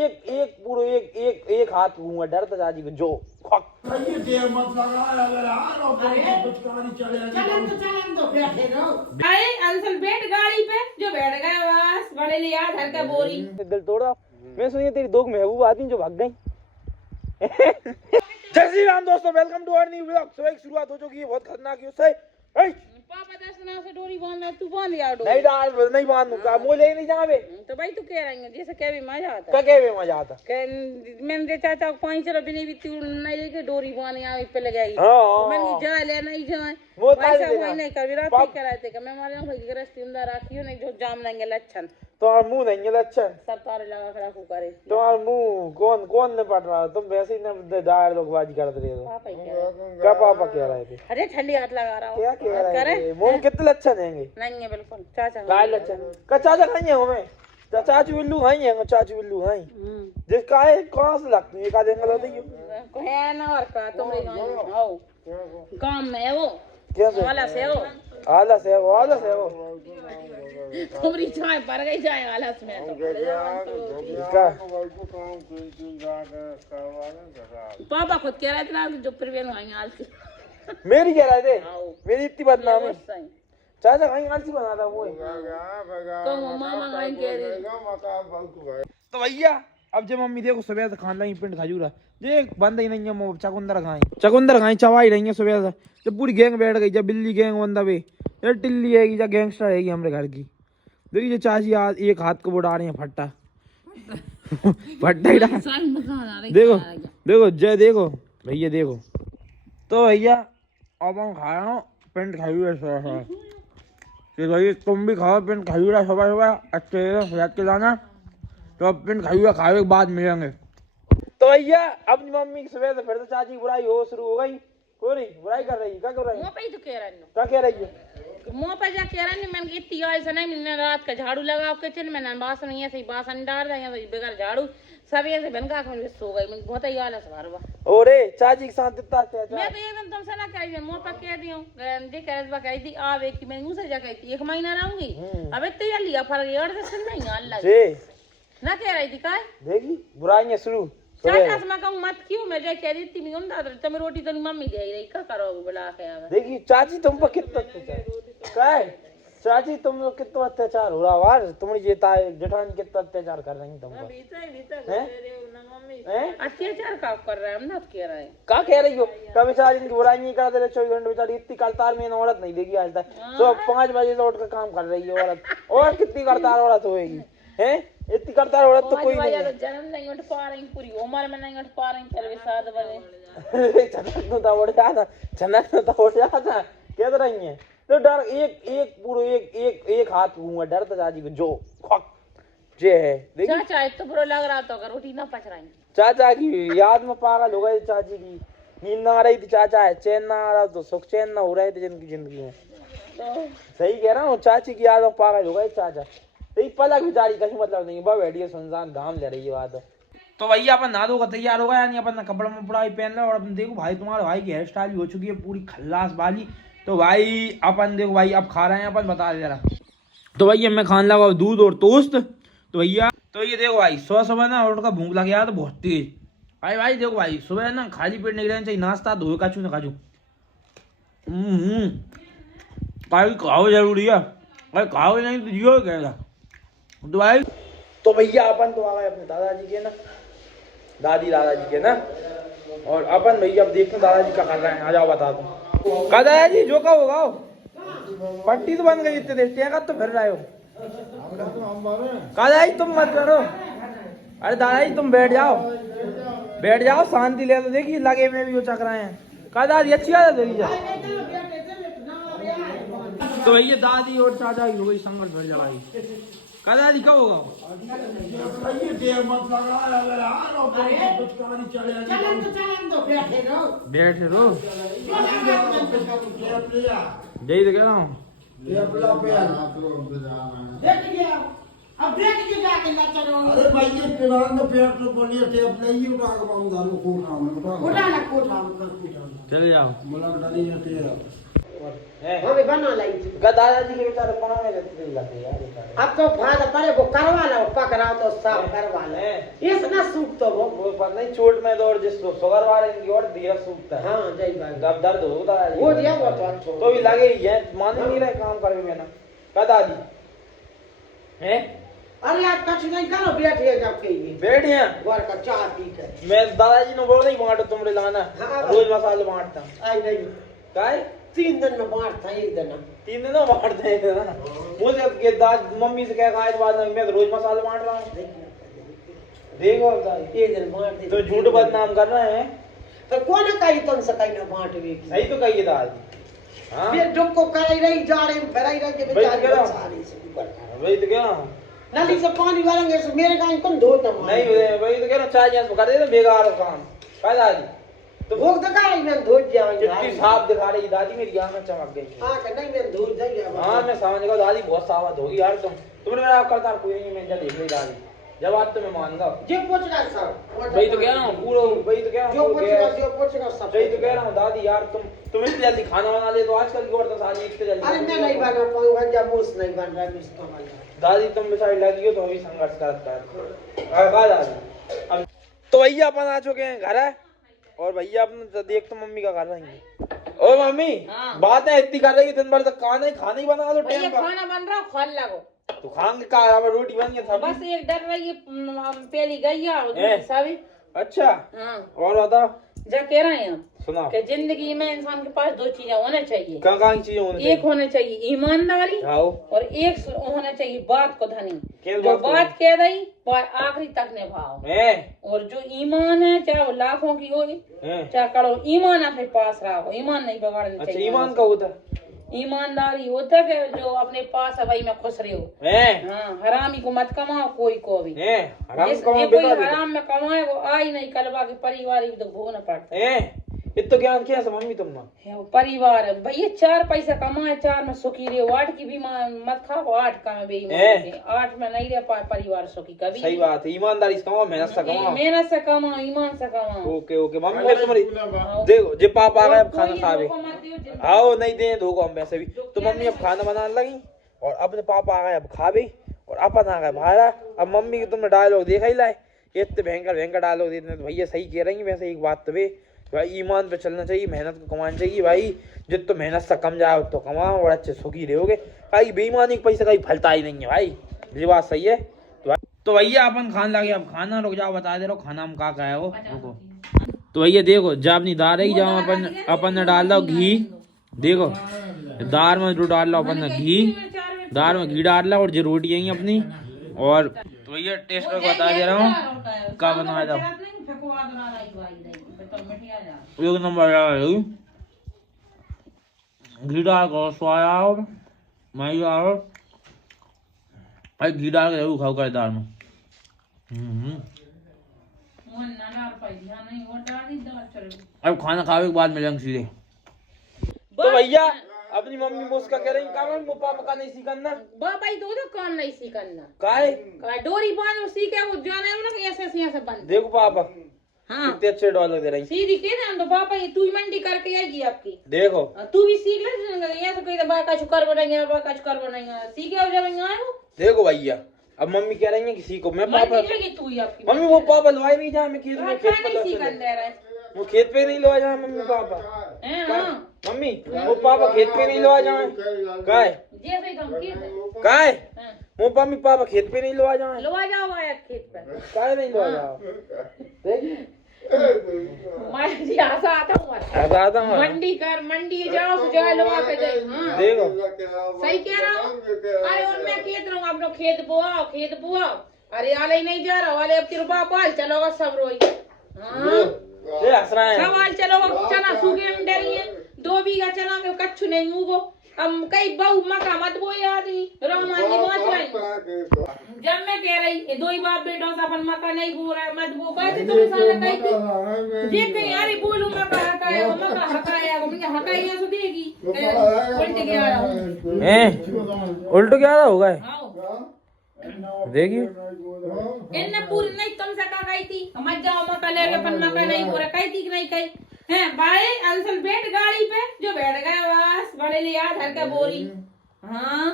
एक एक पूरा एक एक एक हाथ दूंगा डरता चाची को जो ये देर मत लगा अगर आ लो कुछ कहानी चले चलन तो बैठे रहो। अरे अंसल बैठ गाड़ी पे जो बैठ गए बस बड़े ने याद हर का बोरी दिल तोड़ा। मैं सुनिए तेरी दो महबूब आती जो भाग गई। जय श्री राम दोस्तों, welcome to our new vlog. सुबह की शुरुआत हो चुकी है, बहुत खतरनाक है उससे। पापा दर्शना से डोरी बांधना तू बांध यार डोरी नहीं डाल नहीं बांधूंगा, मोले नहीं जावे तो भाई तू कह रही है जैसे क्या भी मजा आता का के मजा आता मैंने चाचा को पानी चलो बिना भी तू नहीं लेके डोरी बांध यहाँ पे लग गई हां मैंने जा ले नहीं जाए वो वैसा कोई नहीं कभी रात ही कराते का मैं मारे भाई गृहस्थी अंदर राखियो नहीं जो जाम लेंगे लक्षण तो मुंह नहीं है लक्षण सब तारे लगा कर रखो करे तुम्हारा मुंह कौन कौन ने पढ़ रहा, तुम वैसे ही ना दायर लोगबाजी करते रहे हो। पापा ही क्या पापा कह रहे थे? अरे ठंडी हाथ लगा रहा क्या हूँ कह रहे थे? मुंह कितने लक्षण हैंगे? नहीं है बिल्कुल चाचा काय लक्षण का चाचा खाई है हमें चाचू बिल्लू खाई है चाचू बिल्लू खाई जिसका है कहां से लगती है का देंगे लो को है ना और का तुमरे आओ काम में है वो कैसे वाला से वो आलस है वो तुम्हारी चाय पर गई चाय आलस में तो का पापा खुद कह रहे थे ना जो प्रवीण भाई आलसी मेरी कह रहे थे मेरी इतनी बदनामी है चाचा कहीं आलसी बना था वो तो मामा कहीं कह रही तो भैया अब जब मम्मी देखो सुबह से खान लगी पिंड खजूरा ये बंद ही नहीं है वो चकुंदर खाई चवाई रही है सुबह से। जब पूरी गैंग बैठ गई, जब बिल्ली गैंग बंदा भी ये टिल्ली है जब गैंगस्टर है हमारे घर की। देखिए चाची आज एक हाथ को उड़ा रही है फट्टा फट्टा ही देखो देखो जय देखो भैया देखो। तो भैया अब हम खा रहे हो पिंड खजूरा भाई तुम भी खाओ पिंड खजूरा सुबह सुबह अच्छे याद के जाना। तो अब पिंड खजूरा खाने के बाद मिलेंगे। तो भैया अपनी मम्मी की सुबह से फिर से चाची की बुराई हो शुरू हो गई। कोई बुराई कर रही है, क्या कर रही है? मुंह पे ही तो कह रहा है क्या कह रही है? मुंह पे जा कह रहा है मैंने इतनी ऐसा नहीं मैंने रात का झाड़ू लगा किचन में ना बासन ये सही बासन डाल रहे हैं बगैर झाड़ू सब ऐसे बनका के सो गई मैं बहुत ही आलस भरवा। ओरे चाची के साथ इतना अत्याचार मैं तो एकदम तुमसे ना कह रही मुंह पर कह दी हूं जे कह कही थी आवे कि मैं मुंह से जा कही थी 1 महीना रहूंगी अब इतने जल्दी फर्क यार से नहीं अल्लाह जी ना कह रही थी काय देखी बुराइयां शुरू चाचा से मैं कहूं मत क्यों मैं जे कह रही थी मैं उनदा तुम रोटी तो मम्मी दे रही क्या करोगे बुला के आवे। देखी चाची तुम पर कितना अत्याचार काय चाची तुम लोग कितना अत्याचार हो रहा वार तुम्हारी जेठानी कितना अत्याचार कर रही तुम पर अत्याचार का कर रहा है हम ना कह रहे हैं क्या कह रही हो? कभी बेचारी इनकी बुराई नहीं करते रहे 24 घंटे बेचारी इतनी करतार में औरत नहीं देखी आज तक। तो 5 बजे से उठ कर काम कर रही है औरत और कितनी करतार औरत होएगी हैं? इतनी करतार औरत तो कोई नहीं है। जन्म नहीं उठ पा रही पूरी उम्र में नहीं उठ पा रही चल 7 बजे चनक तो उठ जाता कह रही है। तो डर एक एक पूरा एक एक हाथ दूंगा डरता चाची को जो जे है। देखिए चाचा तो बुरा लग रहा था अगर रोटी ना पच रही चाचा की याद में पागल हो गई चाची की नींद ना आ रही थी चाचा है चैन ना आ रहा तो सुख चैन ना हो रहे थे जिंदगी में। तो सही कह रहा हूँ चाची की याद में पागल हो गए चाचा। तो पलक बेचारी कहीं मतलब नहीं बा बैठी है सुनसान घाम ले रही है बात। तो भैया अपन नहा धोकर तैयार हो गया यानी अपन कपड़ा मपड़ा भी पहन रहे और अपन देखो भाई तुम्हारे भाई की हेयर स्टाइल भी हो चुकी है पूरी खल्लास वाली। तो भाई अपन देखो भाई अब खा रहे हैं अपन बता दे जरा। तो भैया मैं खाने लगा दूध और टोस्ट। तो भैया तो ये देखो भाई सुबह सुबह ना उठ का भूख लग गया तो बहुत तेज भाई देखो भाई सुबह ना खाली पेट नहीं रहना चाहिए नाश्ता धोए काचू ना काजू भाई खाओ जरूरी है भाई खाओ नहीं तो जियो कहेगा। तो भाई तो भैया अपन तो आ गए अपने दादाजी के ना दादाजी के ना और अपन भैया अब देखते दादाजी क्या कर रहे हैं। आ जाओ बता दो का दादाजी जो का होगा पट्टी तो बन गई इतने देर टेका तो फिर रहे हो दादाजी तुम मत करो। अरे दादाजी तुम बैठ जाओ शांति ले तो देखिए लगे में भी वो चक रहे हैं। का दादी अच्छी बात है देखिए। तो भैया दादी और चाचा की हो गई संगल भर जाएगी। का दादी कब होगा? ये देर मत लगा अगर आ लो कुछ कहानी चले चलन तो बैठे रहो यही तो कह रहा हूँ। अब ब्रेक के जाके ना चलो अरे भाई ये पिरान में पेट तो बोलिए टेप नहीं उठा के हम दारू को नाम उठा ना चले जाओ मुलाक डाली है तेरा हमें बना लाई थी। दादाजी के बेचारे पाँव में रहते लगे यार बेचारे। अब तो फायदा पड़े वो करवा लो, पकड़ा तो सब करवा लो। इतना सूख तो वो पता नहीं चोट में तो और जिस शुगर वाले इनकी और धीरे सूखता है। हाँ जय भाई। जब दर्द होता है वो दिया वो तो अच्छा तो भी लगे ही है, मान ही नहीं रहे काम करके बिना। का दादी हैं? अरे यार कछ नहीं करो, बैठिए जब कहिए बैठिए घर का चाय पी कर। मैं दादाजी ने बोल नहीं बांटो तुमरे लाना, हाँ, रोज मसाले बांटता आई नहीं काय 3 दिन में बांट था, एक दिन 3 दिनों बांटते हैं ना। मुझे के दाद मम्मी से क्या कहा, बाद में मैं तो रोज मसाले बांट रहा हूँ। देखो अब दादी एक दिन बांट दे तो झूठ बदनाम कर रहे हैं। तो कौन कही तुमसे कहीं ना बांट वे की सही तो कहिए दादी। हाँ फिर दुख को कराई रही जा रहे फिर रही के भाई बेचारे तो क्या? सारी से बड़का वही तो कह रहा हूँ। नली से पानी भरेंगे तो मेरे गाय कौन धोता नहीं वही तो कह रहा हूँ, चाय जैसे कर देते बेकार हो काम। का दादी तो भोग दिखा रही मैं धो जाऊंगी कितनी साफ दिखा रही दादी, मेरी आंखें चमक गई। हां कि नहीं मैं धो जाऊंगी। हाँ मैं समझ गया दादी, बहुत सावध होगी यार तुमने मेरा करता कोई नहीं, मैं देख ली दादी जब आज तो मैं मानूंगा। जो पूछना सब वही तो कह रहा हूँ पूरा, वही तो कह रहा जो हूँ पूछना सब वही तो कह रहा हूँ दादी यार तुम इतनी जल्दी खाना बना ले तो आजकल की औरतें सारी इतनी जल्दी। अरे मैं नहीं बना पाऊंगा जब मूस नहीं बन रहा है इसका वाला। दादी तुम बेचारी लगी हो तो अभी संघर्ष करता है दादी। अब तो भैया अपन आ चुके हैं घर है, और भैया अपन देख तो मम्मी का कर रही है। ओ मम्मी बातें इतनी कर रही है दिन भर तक, खाना ही बना दो टाइम पर। खाना बन रहा खोल लगो तो खाएंगे का, अब रोटी बन गई सब। बस एक डर रही पहली गई है सभी। अच्छा हाँ और बताओ जा कह रहे हैं सुनाओ। कि जिंदगी में इंसान के पास 2 चीजें होने चाहिए। कहाँ चीजें होनी एक होने चाहिए ईमानदारी आओ और एक होना चाहिए बात को धनी। किस जो बात को? बात कह रही वो आखिरी तक निभाओ, और जो ईमान है चाहे वो लाखों की हो चाहे करोड़, ईमान अपने पास रहा हो, ईमान नहीं बिगाड़ना अच्छा चाहिए। ईमान का होता है? ईमानदारी होता है कि जो अपने पास है वही में खुश रहो। हाँ हरामी को मत कमाओ कोई को भी। कोई हराम में कमाए वो आई नहीं, कलवा के परिवार भी तो भोगना पड़ता है। इतना ज्ञान क्या है मम्मी तुम है वो परिवार है भैया, 4 पैसा कमाए 4 में सुखी रहे। 8 की भी मत खाओ, 8 का में बेईमान 8 में नहीं रह पाए परिवार सुखी कभी। सही बात है, ईमानदारी से कमाओ, मेहनत से कमाओ। मेहनत से कमाओ, ईमान से कमाओ। ओके ओके मम्मी मैं तुम्हारी देखो जे पापा आ गए अब खाना खा भी आओ, नहीं दे धोखो हम वैसे भी तो। मम्मी अब खाना बनाने लगी और अपने पापा आ गए अब खा भी, और अपन आ गए बाहर। अब मम्मी के तुमने डायलॉग देखा ही लाए, इतने भयंकर डायलॉग देते तो भैया सही कह रही है। वैसे एक बात तो भाई ईमान पे चलना चाहिए, मेहनत को कमाना चाहिए भाई। जितना मेहनत से कम जाओ तो कमाओ और अच्छे सुखी रहोगे भाई। बेईमानी के पैसे कहीं फलता ही नहीं है भाई, ये बात सही है। तो भैया अपन खाना लगे, अब खाना रुक जाओ बता दे रहा हूँ खाना हम का है वो रुको। तो भैया देखो जब अपनी दाल ही जाओ अपन ने डाल दो घी, देखो दाल में जो डाल लो अपन ने घी, दाल में घी डाल लो और जो रोटी आई अपनी। और तो भैया टेस्ट करके बता दे रहा हूँ क्या बनवाया था, एक नंबर घी डाल कर स्वाद आओ मैं आओ भाई, घी डाल के जरूर खाओ कर दाल में। अब खाना खाने के बाद मिलेंगे सीधे। तो भैया अपनी मम्मी मुझका कह रही काम पापा का नहीं सीखना भाई तो काम नहीं सीखना काहे डोरी बांध सीखे वो जाने ना ऐसे ऐसे बंद। देखो पापा हाँ कितने अच्छे डॉलर दे रही सीधी के ना तो पापा ये तू ही मंडी करके आएगी आपकी। देखो तू भी सीख ले ऐसे कोई बा का शुक्र बनाएंगे बा का शुक्र बनाएंगे सीखे हो जब आए हो। देखो भैया अब मम्मी कह रही है कि सीखो, मैं पापा तू ही आपकी मम्मी वो पापा लवाई नहीं जा, मैं खेत में नहीं सीखन दे रहा है वो खेत पे नहीं लवा जाए मम्मी पापा। मम्मी वो पापा खेत पे नहीं लवा जाए काय जैसे तुम खेत काय वो मम्मी पापा खेत पे नहीं लवा जाए, लवा जाओ आया खेत पे काय नहीं लवा जाओ। देखिए मैं जी आशा आता हूँ मंडी जाओ सुजाए लवा के जाए। हाँ देखो सही कह रहा हूँ। अरे और मैं खेत रहूँ अपना खेत बोआओ अरे आले नहीं जा रहा वाले अब तेरे बाल चलोगा सब रोई। हाँ सवाल चलोगा चना सूखे में डरी है 2 बीघा चना में कच्छु नहीं उगो। अब कई बहु मका मत बोए आदमी रहमान जी जब मैं कह रही 2 ही बाप बेटों से अपन मका नहीं बो रहा है मत बो बात तुम साला कही थी जे कहीं अरे बोलू मका हकाया मुझे हकाइया सो देगी उल्टे क्या रहा हूं उल्टो क्या रहा होगा देखिए इन्ने पूरी नहीं तुमसे कहा गई थी मत जाओ मका ले अपन मका नहीं बो रहा कही थी कि नहीं कही हैं भाई असल बैठ गाड़ी पे जो बैठ गए बस बड़े याद हर का बोरी। हाँ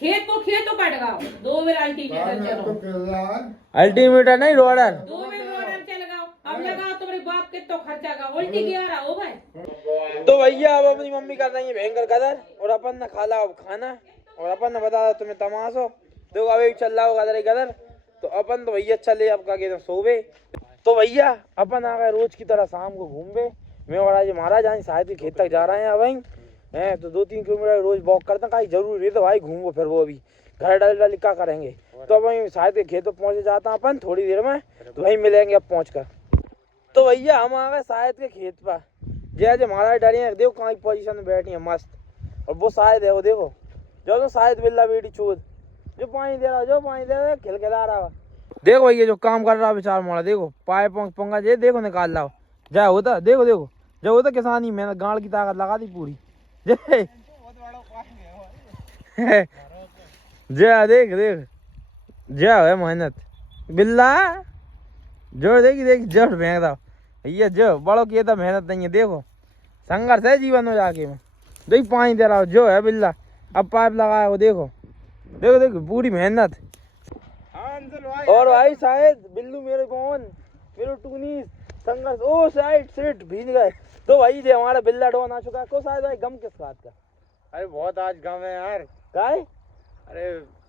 खेत को कटगाओ 2 बेर अल्टीमेटर चलो। अल्टीमीटर नहीं रोडर। 2 बेर रोडर चल लगाओ। अब लगाओ तुम्हारे बाप के तो खर्चा का उल्टी गया रहा हो भाई। तो भैया अब अपनी मम्मी कर रही है भयंकर कदर और अपन ने खा ला अब खाना और अपन ने बता तुम्हें तमाशो। देखो अभी चल रहा होगा गदर गदर। तो अपन तो भैया चले अब का कहते सोवे। तो भैया अपन आ गए रोज की तरह शाम को घूमवे। मैं और आज महाराज आज शायद के खेत तक जा रहे हैं भाई हैं। तो 2-3 किलोमीटर रोज वॉक करते हैं। कहीं जरूरी है तो भाई घूमो फिर वो अभी घर डाल क्या करेंगे। तो अब शायद के खेत पर पहुंचे जाता हूँ अपन थोड़ी देर में। तो वहीं मिलेंगे अब पहुँच कर। तो भैया हम आ गए शायद के खेत पर। जैसे महाराज डरी है देखो कहाँ पोजीशन में बैठी है मस्त। और वो शायद है वो देखो जो तो शायद बिल्ला बेटी चूत जो पानी दे रहा खिलखिला रहा। देखो ये जो काम कर रहा बेचारा मोड़ा देखो पाए पंगा जे देखो निकाल रहा जा होता देखो जो होता किसानी मैंने गाड़ की ताकत लगा दी पूरी जा देख जा है मेहनत बिल्ला जोड़ देख जोड़ फेंक रहा भैया जो बड़ो की तो मेहनत नहीं है। देखो संघर्ष है जीवन में जाके मैं देख पानी दे रहा हूँ जो है बिल्ला अब पाइप लगाया वो देखो पूरी मेहनत। और भाई शायद बिल्लू मेरे कौन मेरे टूनी संघर्ष ओ साइड सीट भीज गए। तो भाई जो हमारा बिल्ला डॉन आ चुका है को शायद भाई गम किस बात का। अरे बहुत आज गम है यार। क्या है अरे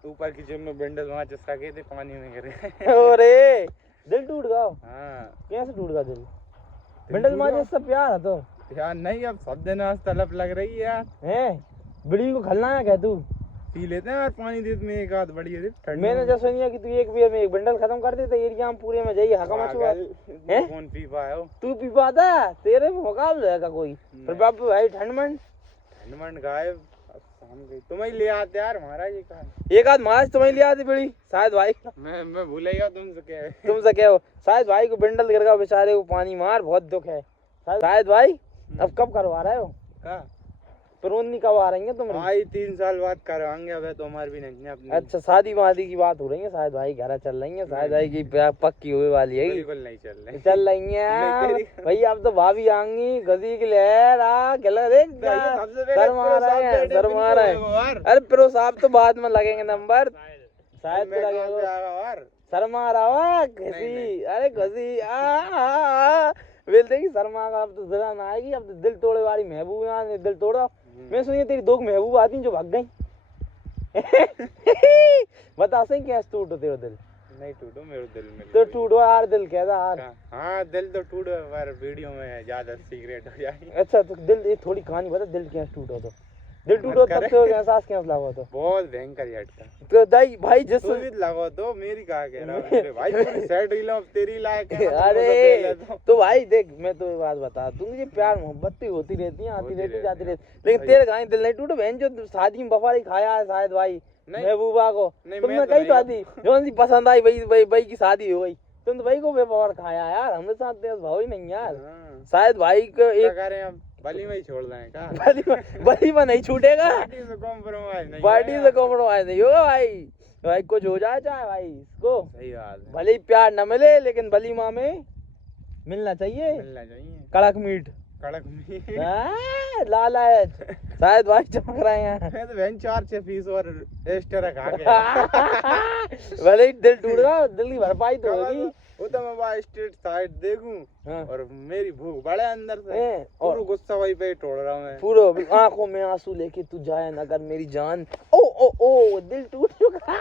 ऊपर की जिम में बिंडल वहाँ चस्का गए थे पानी में गिरे। अरे दिल टूट गया। हाँ कैसे टूट गया दिल बिंडल माँ सब प्यार है तो यार नहीं अब सब दिन आज तलब लग रही है यार। है बिड़ी को खलना है क्या तू पी लेते हैं यार पानी दे में एक आध बढ़िया दे ठंड मैंने जो सुनिया कि तू एक बियर में एक बंडल खत्म कर देता एरिया में पूरे में जाइए हका मचुआ कौन पी पाया हो तू पी पाता तेरे में मुकाबला है का कोई फिर बाबू भाई ठंड गायब शाम गई तुम्हें ले आते यार महाराज ये कहा एक आध महाराज तुम्हें ले आते बिड़ी शायद भाई मैं भूल गया तुमसे क्या हो शायद भाई को बंडल गिर गया बेचारे को पानी मार बहुत दुख है शायद भाई अब कब करवा रहे हो नहीं कब आ रही है तुम भाई 3 साल बाद करवाएंगे अब तो हमारे भी नहीं अपनी। अच्छा शादी वादी की बात हो रही है शायद भाई घर चल रही है शायद भाई की पक्की हुई वाली है बिल्कुल नहीं चल रही है भाई अब तो भाभी आएंगी गदी की लहर शर्मा रहे हैं। अरे प्रो साहब तो बाद में लगेंगे नंबर शायद तो लगेगा शर्मा रहा घसी अरे घसी बोलते कि शर्मा का अब तो जरा ना आएगी अब तो दिल तोड़े वाली महबूबा ने दिल तोड़ा। मैं सुनिए तेरी 2 महबूब आती जो भाग गई बता सही क्या टूटो तेरा दिल नहीं टूटो मेरे दिल में तो टूटो यार दिल कहता यार। हाँ दिल तो टूटो पर वीडियो में ज्यादा सीक्रेट हो जाएगी। अच्छा तो दिल ये थोड़ी कहानी बता दिल क्या टूटो तो दिल टूटो तब से एहसास क्या लगा तो बहुत भयंकर झटका तो दाई भाई जिस लगा तो मेरी कहा कह रहा भाई सेट ही लो तेरी लायक है। अरे तो भाई देख मैं तो ये बात बता तू मुझे प्यार मोहब्बत होती रहती है आती रहती जाती रहती लेकिन तेरे कहीं दिल नहीं टूटो बहन जो शादी में बफारी खाया है शायद भाई महबूबा को तुमने कही शादी जो सी पसंद आई भाई की शादी हो गई तुम तो भाई को बेपवार खाया यार हमारे साथ भाव ही नहीं यार शायद भाई को एक बली में ही छोड़ दें का बली में नहीं छूटेगा पार्टी से कॉम्प्रोमाइज नहीं होगा भाई कुछ हो जाए चाहे भाई इसको सही बात है भले ही प्यार न मिले लेकिन बली माँ में मिलना चाहिए कड़क मीट लालच शायद भाई चमक रहे हैं तो 4-6 पीस और एक्स्ट्रा खा गया भले ही दिल टूट गया दिल की भरपाई तो होगी वो तो मैं बाहर स्ट्रीट साइड देखूं और मेरी भूख बड़े अंदर से और गुस्सा वही पे तोड़ रहा हूं मैं पूरा आंखों में आंसू लेके तू जाए ना अगर मेरी जान ओ दिल टूट चुका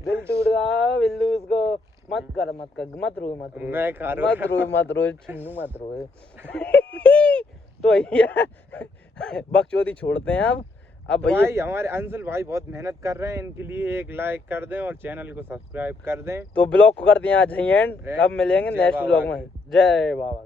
दिल टूट गया बिल्लू उसको मत रो चुन्नू मत रो तो भैया बकचोदी छोड़ते हैं अब भाई हमारे अंशुल भाई बहुत मेहनत कर रहे हैं इनके लिए एक लाइक कर दें और चैनल को सब्सक्राइब कर दें। तो ब्लॉग को कर दिया आज एंड अब मिलेंगे नेक्स्ट ब्लॉग में। जय बाबा